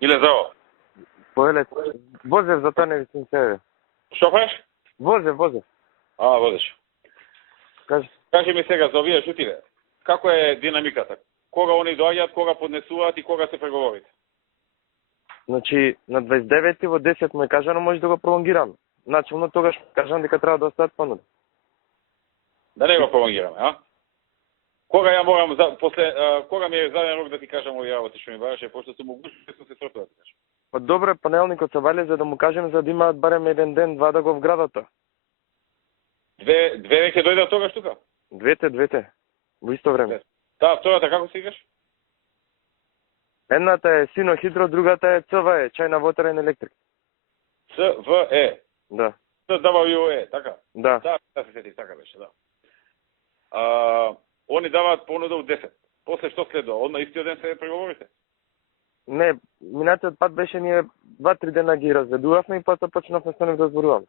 Или зао? Поеле, возев за тоа не ви себе. Што правиш? Возев. Возиш. Кажи ми сега за овие шутиле. Како е динамиката? Кога они доаѓаат, кога поднесуваат и кога се преговорите? Значи, на 29 во 10 му е кажано, може да го пролонгираме. Начално тогаш кажам дека треба да остават понуда. Да не го пролонгираме, а? Кога ја морам кога ми е заден рок да ти кажам овие работи што ми бараше, пошто сум могуше да се сротува да кажам. Па добре, понеделникот се вали за да му кажем за да имаат барем еден ден, два да го вградата. Две ќе дојдат тогаш тука? Двете. Во исто време. Да, втората како се играш? Едната е синохидро, другата е ЦВЕ, чајна вотерен електрик. ЦВЕ. Да. ЦВЕ, така? Да. Да, се сети, така беше, да. Они даваат понуда од 10. После што следува? Одма истиот ден се преговорите? Не, минатиот пат беше ние 2-3 дена ги разведувавме и потоа почнавме со нив да зборуваме.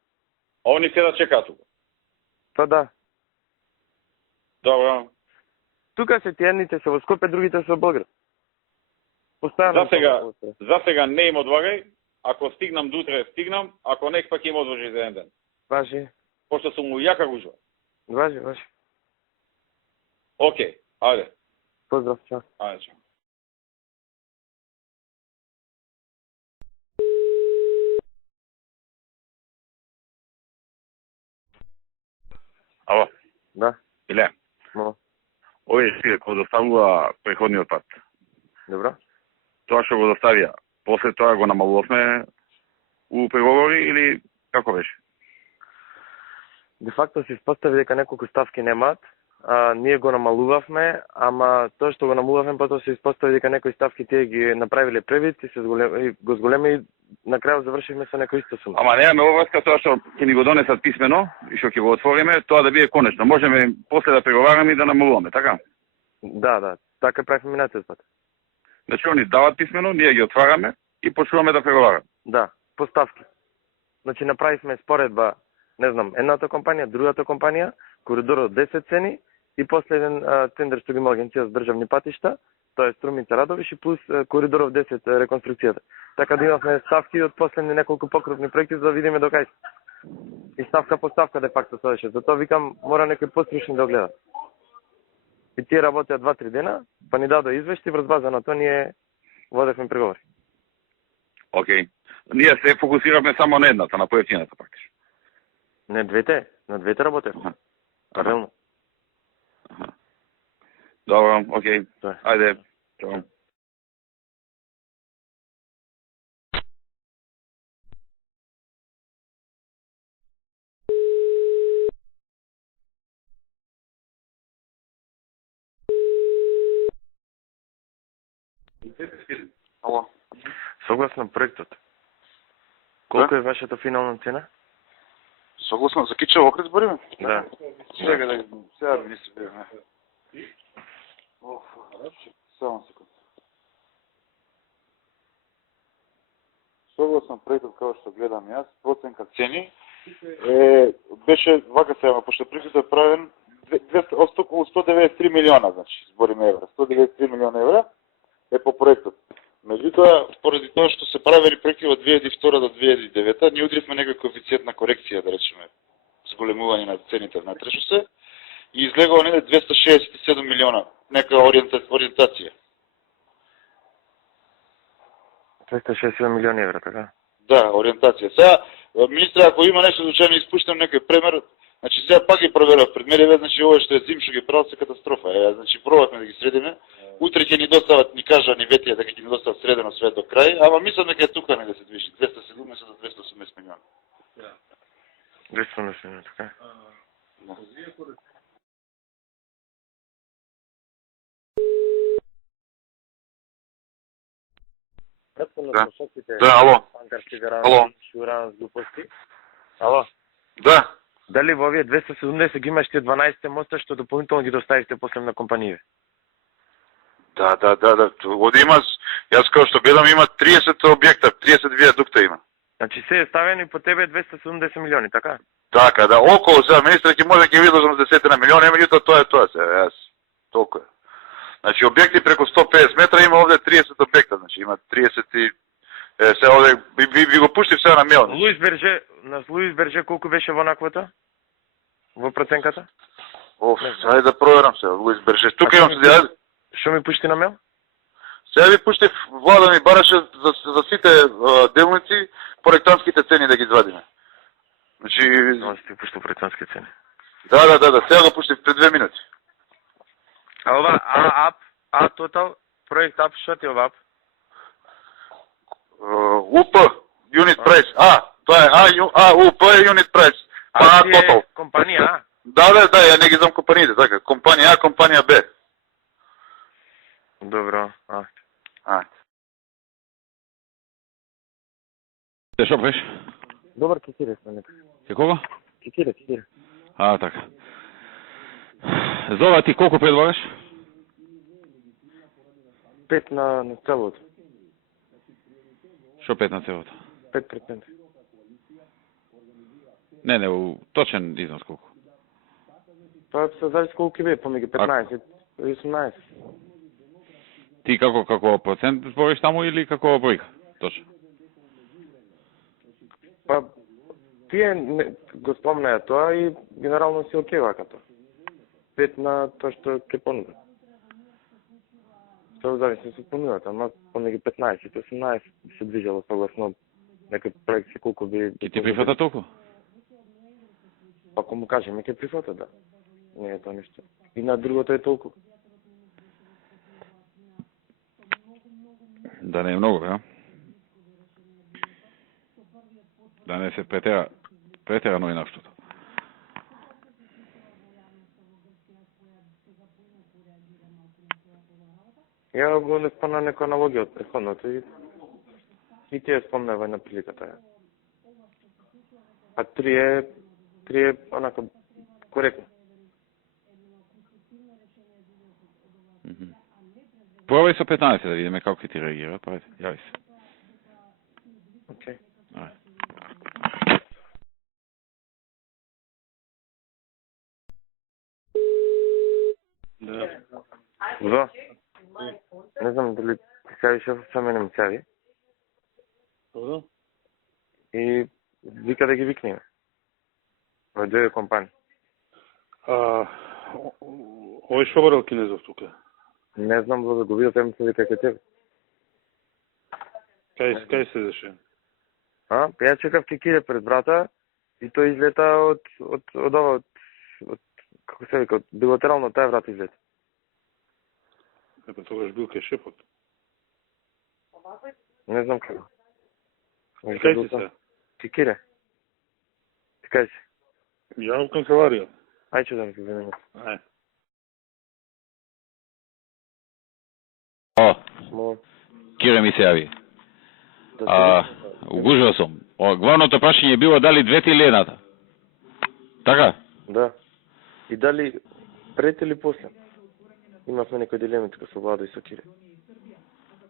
А они се да чекаат тука? Па да. Добро. Тука се ти едните се во Скопје, другите се во Белград. Постојано. За сега не им одлагај. Ако стигнам до утре, стигнам. Ако не, пак им одложи за еден ден. Важи. Пошто сум му јака гужва. Важи. Океј, ајде. Поздрав, чао. Ајде, чао. Ало. Да. Иле. Мало. Овие си го доставува преходниот пат. Добро. Тоа што го доставија, после тоа го намалувавме у преговори или како беше? Де факто се испостави дека неколку ставки немаат, ние го намалувавме, ама тоа што го намалувавме, потоа се испостави дека некои ставки тие ги направиле превид и го зголеми и на крајот завршивме со некој исто сума. Ама немаме обврска тоа што ќе ни го донесат писмено и што ќе го отвориме, тоа да биде конечно. Можеме после да преговараме и да намалуваме, така? Да, така правиме минатиот пат. Значи они дават писмено, ние ги отвараме и почнуваме да преговараме. Да, по ставки. Значи направивме споредба, не знам, едната компанија, другата компанија, коридорот 10 цени и после еден тендер што ги има Агенција за државни патишта, тоа е Струмица Радовиш и плюс коридоров 10 реконструкцијата. Така да имавме ставки од последни неколку покрупни проекти за да видиме до кај. И ставка по ставка де факто тоа беше. Затоа викам мора некој пострушни да гледа. И тие работеа 2-3 дена, па ни дадоа извешти, врз база на тоа ние водевме преговори. Океј. Ние се фокусиравме само на едната, на поевтината практично. Не двете, на двете работевме. Паралелно. Добро, океј. Ајде. Чао. Ало. Согласно проектот, колку е вашата финална цена? Согласно за Кичево Охрид збориме? Да. Сега да не се беме. Само секунд. Согласно проектот како што гледам јас, проценка цени беше вака сега, пошто проектот е правен околу 193 милиона, значи, збориме евра. 193 милиона евра е по проектот. Меѓутоа, поради тоа што се правели проекти од 2002 до 2009, ние удривме некоја коефициентна корекција, да речеме, зголемување на цените внатре што се, и излегува неде 267 милиона, некоја ориентација. 267 милиони евра, така? Да, ориентација. Сега, министра, ако има нешто случајно испуштам некој пример, значи сега пак ги проверав пред мене, значи ова што е зим што ги правил се катастрофа. Значи пробавме да ги средиме. Утре ќе ни достават, ни кажа ни ветија дека ќе ни достават средено све до крај, ама мислам дека е тука не да се движи 270 до 280 милиона. 280 милиона, така? Да, ало. Ало. Да. Дали во овие 270 ги имаш тие 12 моста што дополнително ги доставивте после на компаније? Да. Оди има, јас како што гледам има 30 објекта, 30 виадукта има. Значи се е ставено и по тебе 270 милиони, така? Така, да, околу сега министр ќе може да ќе види за 10 на милиони, меѓутоа тоа е тоа се, јас. Толку е. Значи објекти преку 150 метра има овде 30 објекта, значи има 30 Се овде би го пуштив сега на мейл. Луис Берже колку беше во наквата? Во проценката? Ајде да проверам се, Луис Берже. Тука имам се. Што ми пушти на мейл? Сега ви пуштив, Влада ми бараше за сите делници проектантските цени да ги извадиме. Значи... Но си пушти проектантски цени. Да, сега го пуштив пред 2 минути. А ова, Total, проект ап, што ти ова ап? УП, Unit Price. Тоа е УП е Unit Price. Total. Компанија А? Да, ја не ги знам компаниите, така. Компанија А, компанија Б. Добро, Што правиш? Добар кикире сме нека. Ке кого? Кикире. Така. Зова ти колку предлагаш? 5 на целото. Што 5 на целото? 5%. Не, точен износ колку? Тоа се зависи колку ќе биде, помеѓу 15 и 18. Ти како процент збориш таму или како бројка? Точно. Па, тие го спомнеа тоа и генерално си окей вака тоа. 5 на тоа што ќе понуда. Тоа зависи се понудат, ама помеѓу 15 и 18 би се движело согласно некој проекти колку би... Ке ти прифата толку? Ако му кажеме, ќе прифата, да. Не е тоа нешто. И на другото е толку. Да не е многу, ја? Да не се претерано и наштото. Ја го не спомна некоја аналогија од претходното и тие спомнава на приликата. А 3 е онака коректно. Пробај со 15 да видиме како ќе ти реагира, јави се. Окей. Да. Не знам дали ти се јави шефот, со мене ми се јави. Добро. И вика да ги викнеме. Во две компании. Овој што барал Кинезов тука? Не знам, за да го видел, тема се вика ке тебе. Кај седеше? Ја чекав кекире пред брата и тој излета од како се вика, од билатерално тај врат излета. Епа тогаш бил кај шефот. Не знам како. Кај си се? Кекире. Ти кај си? Ја во канцеларија. Ај че да ми се замени. Ај. Кире ми се јави. Угужал сум. Главното прашање било дали двете или едната. Така? Да. И дали пред или после? Имавме некои дилеми тука со Владо и со Кире.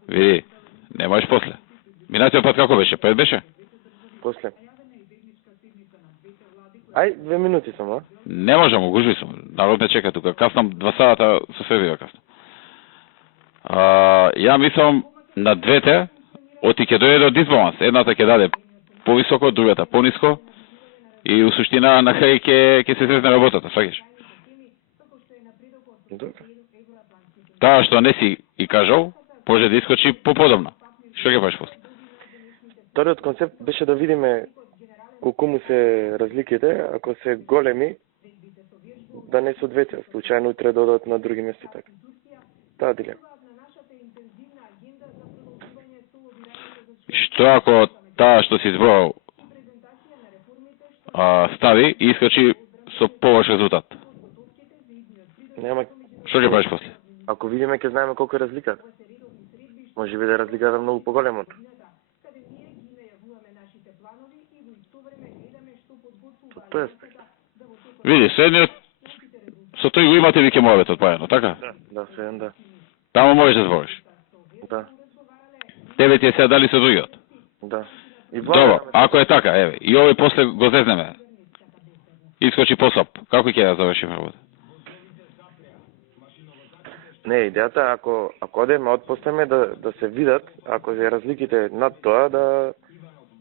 Види, не можеш после. Минатиот пат како беше? Пред беше? После. Ај, 2 минути само, Не можам, угужи сум. Народ не чека тука. Каснам 2 сата со сведива касно. Ја мислам на двете, оти ќе дојде до дисбаланс. Едната ќе даде повисоко, другата пониско. И у суштина на хај ќе се срезне работата, сваќаш? Добро. Таа што не си и кажал, може да искочи поподобно. Што ќе правиш после? Вториот концепт беше да видиме колку му се разликите, ако се големи, да не се двете, случајно утре да одат на други места така. Таа дилема. Што ако таа што си зборал стави и искачи со повош резултат? Нема. Што ќе правиш после? Ако видиме ќе знаеме колку е разликата. Може би да е разликата многу поголема. Тоа е аспект. Види, следниот со тој го имате виќе мојавето одпајано, така? Да, седен, да. Таму можеш да збориш. Да. Тебе ти е сега дали со другиот. Да. И Добро, ако е така, еве, и овој после го зезнеме. Искочи послаб. Како ќе ја завршиме работа? Не, идејата е ако одеме, отпуштаме да се видат, ако се разликите над тоа, да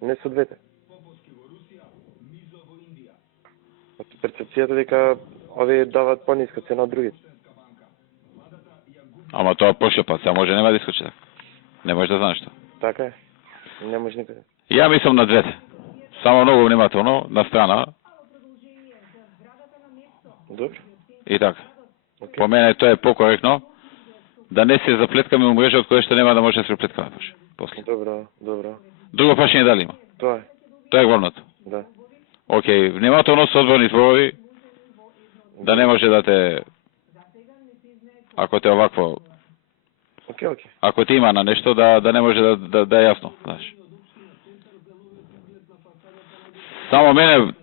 не се двете. Перцепцијата дека овие дават пониска цена од другите. Ама тоа прошли пат, сега може нема да искочи така. Не може да знаеш тоа. Така е. Не може никаде. Ја мислам на двете. Само многу внимателно, на страна Добро. и така. Okay. По мене тоа е покоректно да не се заплеткаме у мрежа од која што нема да може да се заплеткаме после. Добро, добро. Друго прашање дали има? Тоа е. Тоа е главното. Да. Океј, внимателно со одворни зборови, да не може да те, ако те овакво, Океј. ако ти има на нешто, да не може да е јасно, знаеш. Само мене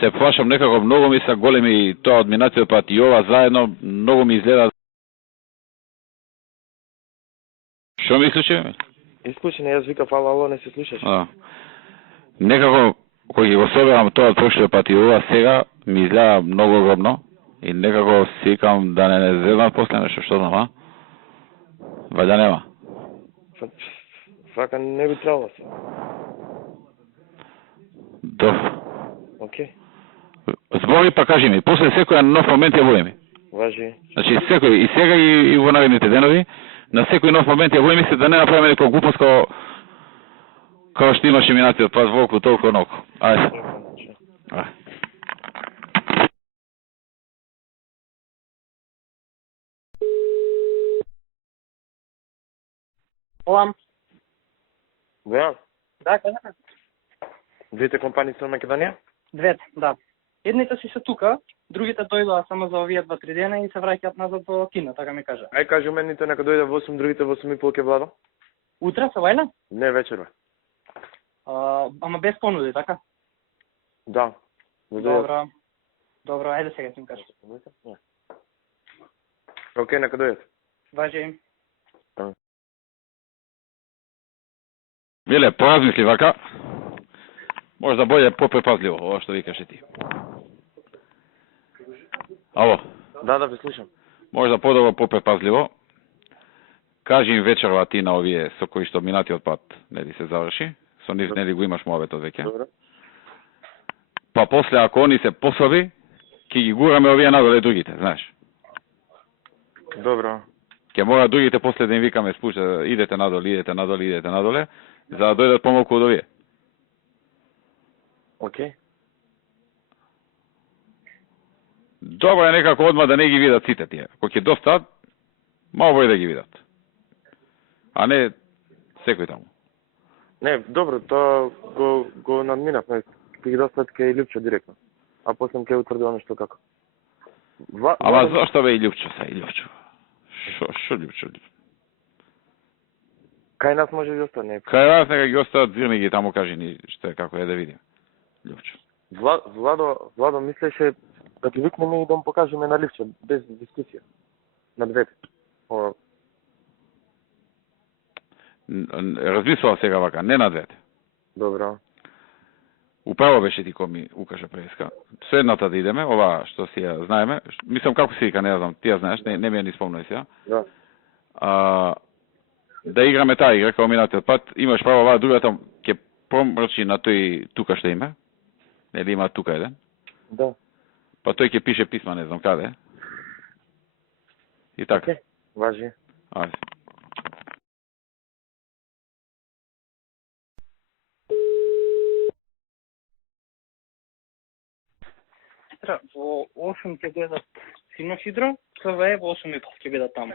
се плашам некако, многу ми се големи тоа од минатиот пат и ова заедно, многу ми изгледа. Што ми исклучи? Исклучено, јас викав ало, не се слушаш. Некако, кој ги го соберам тоа од прошлиот пат и ова сега, ми изгледа многу огромно и некако си викам да не зедам после нешто, што знам, а? Вајда нема. Фака не би требало се. Добро. Океј. Збори па кажи ми, после секој нов момент ја вои ми. Важи. Значи секој, и сега и во наредните денови, на секој нов момент ја вои ми се да не направиме некој глупост као што имаше минатиот пат волку толку ноку. Ајде. Ајде. Олам. Да. Да, кажа. Двете компании се на Македонија? Двете, да. Едните си се тука, другите дојдоа само за овие 2-3 дена и се враќаат назад во Кина, така ми кажа. Ај кажи мените нека дојде во 8, другите во 8:30 ќе владо? Утре се вајле? Не вечерва. Ама без понуди, така? Да. Добро. Добро, ајде сега ти им кажа. Океј, нека дојдат. Важи. Миле, поразмисли вака. Може да боје попрепазливо, ова што викаше ти. Ало. Да, ве слушам. Може да подобро попрепазливо. Кажи им вечерва ти на овие со кои што минатиот пат нели се заврши. Со нив нели го имаш моветот веќе. Добро. Па после ако они се пособи, ќе ги гураме овие надоле другите, знаеш. Добро. Ќе мора другите после да им викаме спушта, идете надоле, за да дојдат помалку од овие. Океј. Добро е некако одма да не ги видат сите тие. Кога ќе достат, мало да ги видат. А не секој таму. Не, добро, тоа го надминавме. Ќе ги достат кај Лјупчо директно. А после ќе утврдува нешто како. Ама зашто бе и Лјупчо? Шо Лјупчо? Кај нас може да остане. Кај нас нека ги остават, зирни ги таму, кажи ни што е, како е да видим. Лјупчо. Владо мислеше да ги викнеме и да му покажеме на Лјупчо, без дискусија. На двете. Размислував сега вака, не на двете. Добро. Управо беше ти кој ми укажа преска. Следната да идеме, ова што си ја знаеме. Мислам како се вика, не знам, ти ја знаеш, не ми ја ни спомнај сега. Да. Да играме таа игра, као минатиот пат, имаш право оваа другата ќе промрчи на тој тука што има. Нели има тука еден? Да. Па тој ќе пише писма, не знам каде. И така. Океј, важи. Ајде. Во 8 ќе бидат Синошидро, ЦВ во 8:30 ќе бидат таму.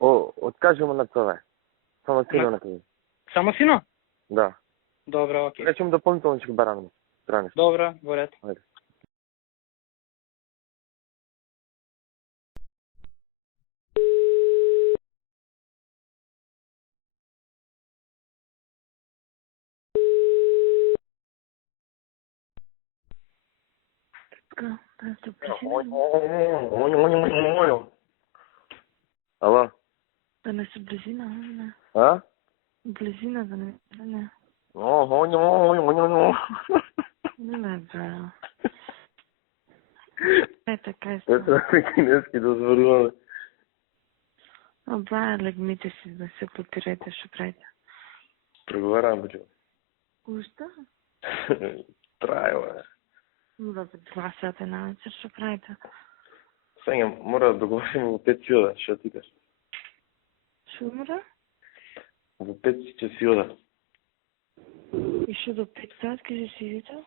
Откажи му на ЦВ. Само сино на тебе. Само Сино? Да. Добро, окей. Речем дополнително ќе бараме. Страни. Добро, во ред. Ајде. Ало? Да не се близина, не. А? Близина да не. Не, Не, бе. Е, така е. Ето на кинески дозволуваме. Оба, легмите си да се потирете, што правите. Преговарам, бе. Ушта? Трајава е. Ну да се гласате на вечер, што правите. Сега, мора да договорим во 5 си ода, што ти кажеш? Што мора? Во 5 ќе си ода. И што до 5 сат ќе си идете?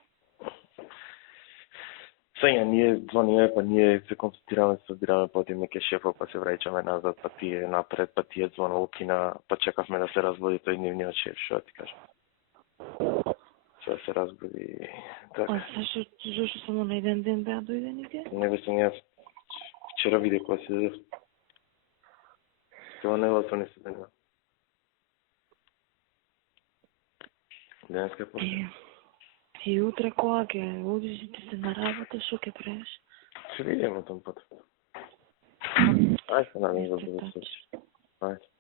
Сега, ние звониме, па ние се консултираме, се собираме, па одиме ке шефа, па се враќаме назад, па тие напред, па тие звонал кина, па чекавме да се разбуди тој нивниот шеф, што ти кажам. Сега се разбуди. Така. А зашто само на еден ден беа дојдените? Него сум јас вчера виде кога се дадев. Тоа не го не се денува. Денеска после. И утре кога ќе одиш и ти се на работа, што ќе правиш? Ще видиме том пат. Ајде, наравно, да се случи. Ајде.